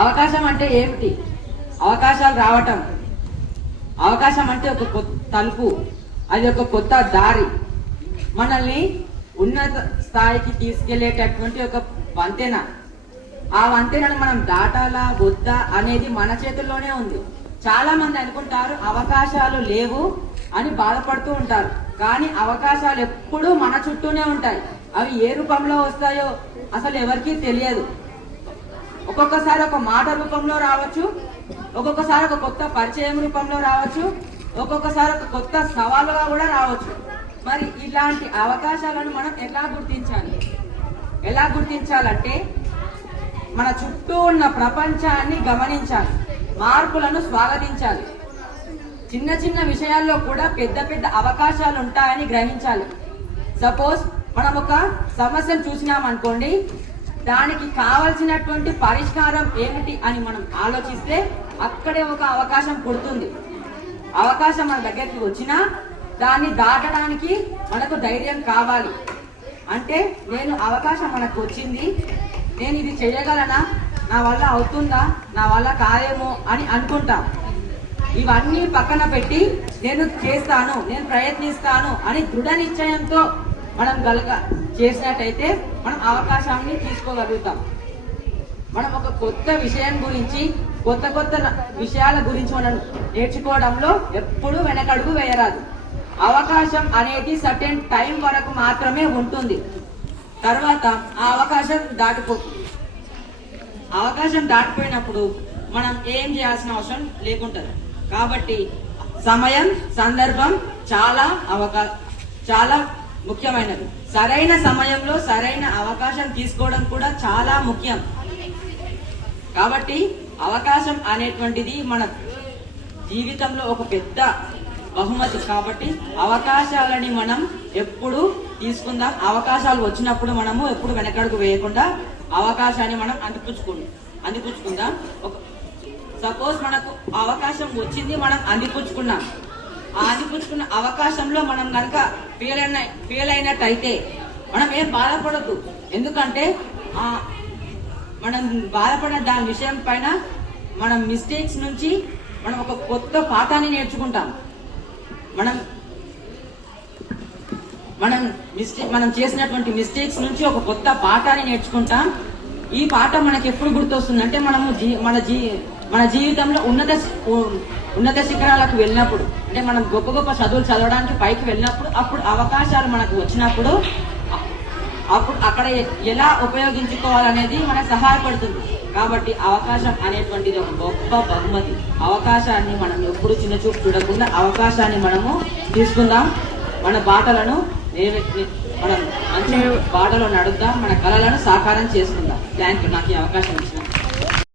అవకాశం అంటే ఏమిటి? అవకాశాలు రావటం, అవకాశం అంటే ఒక కొత్త తలుపు, అది ఒక కొత్త దారి, మనల్ని ఉన్నత స్థాయికి తీసుకెళ్లేటటువంటి ఒక వంతెన. ఆ వంతెనను మనం దాటాలా వద్దా అనేది మన చేతుల్లోనే ఉంది. చాలా మంది అనుకుంటారు అవకాశాలు లేవు అని బాధపడుతూ ఉంటారు, కానీ అవకాశాలు ఎప్పుడూ మన చుట్టూనే ఉంటాయి. అవి ఏ రూపంలో వస్తాయో అసలు ఎవరికీ తెలియదు. ఒక్కొక్కసారి ఒక మాట రూపంలో రావచ్చు, ఒక్కొక్కసారి ఒక కొత్త పరిచయం రూపంలో రావచ్చు, ఒక్కొక్కసారి ఒక కొత్త సవాలుగా కూడా రావచ్చు. మరి ఇలాంటి అవకాశాలను మనం ఎలా గుర్తించాలంటే మన చుట్టూ ఉన్న ప్రపంచాన్ని గమనించాలి, మార్పులను స్వాగతించాలి. చిన్న చిన్న విషయాల్లో కూడా పెద్ద పెద్ద అవకాశాలు ఉంటాయని గ్రహించాలి. సపోజ్ మనం ఒక సమస్యను చూసినామనుకోండి, దానికి కావలసినటువంటి పరిష్కారం ఏమిటి అని మనం ఆలోచిస్తే అక్కడే ఒక అవకాశం పుడుతుంది. అవకాశం మన దగ్గరికి వచ్చినా దాన్ని దాటడానికి మనకు ధైర్యం కావాలి. అంటే నేను అవకాశం మనకు వచ్చింది, నేను ఇది చేయగలనా, నా వల్ల అవుతుందా, నా వల్ల కాదేమో అని అనుకుంటాం. ఇవన్నీ పక్కన పెట్టి నేను చేస్తాను, నేను ప్రయత్నిస్తాను అని దృఢ నిశ్చయంతో మనం చేసినట్టయితే మనం అవకాశాన్ని తీసుకోగలుగుతాం. మనం ఒక కొత్త విషయం గురించి, కొత్త కొత్త విషయాల గురించి మనం నేర్చుకోవడంలో ఎప్పుడూ వెనకడుగు వేయరాదు. అవకాశం అనేది సర్టెన్ టైం వరకు మాత్రమే ఉంటుంది, తర్వాత ఆ అవకాశం దాటిపోయినప్పుడు మనం ఏం చేయాల్సిన అవసరం లేకుంటుంది. కాబట్టి సమయం, సందర్భం చాలా ముఖ్యమైనది. సరైన సమయంలో సరైన అవకాశం తీసుకోవడం కూడా చాలా ముఖ్యం. కాబట్టి అవకాశం అనేటువంటిది మన జీవితంలో ఒక పెద్ద బహుమతి. కాబట్టి అవకాశాలని మనం ఎప్పుడు తీసుకుందాం. అవకాశాలు వచ్చినప్పుడు మనము ఎప్పుడు వెనకడుగు వేయకుండా అవకాశాన్ని మనం అందిపుచ్చుకుందాం. సపోజ్ మనకు అవకాశం వచ్చింది, మనం అందిపుచ్చుకున్నాం. ఆ అందిపుచ్చుకున్న అవకాశంలో మనం కనుక ఫెయిల్ అయినట్టయితే మనం ఏం బాధపడద్దు. ఎందుకంటే మనం బాధపడిన దాని విషయం పైన మనం మిస్టేక్స్ నుంచి మనం ఒక కొత్త పాఠాన్ని నేర్చుకుంటాం. మనం చేసినటువంటి మిస్టేక్స్ నుంచి ఒక కొత్త పాఠాన్ని నేర్చుకుంటాం. ఈ పాఠం మనకి ఎప్పుడు గుర్తొస్తుంది అంటే మనము మన జీవితంలో ఉన్నత శిఖరాలకు వెళ్ళినప్పుడు, అంటే మనం గొప్ప గొప్ప చదువులు చదవడానికి పైకి వెళ్ళినప్పుడు, అప్పుడు అవకాశాలు మనకు వచ్చినప్పుడు అప్పుడు అక్కడ ఎలా ఉపయోగించుకోవాలనేది మనకు సహాయపడుతుంది. కాబట్టి అవకాశం అనేటువంటిది ఒక గొప్ప బహుమతి. అవకాశాన్ని మనం ఎప్పుడు చిన్న చూపు చూడకుండా అవకాశాన్ని మనము తీసుకుందాం. మన బాటలను మనం మంచి బాటలో నడుద్దాం, మన కళలను సాకారం చేసుకుందాం. థ్యాంక్ యూ నాకు ఈ అవకాశం ఇచ్చిన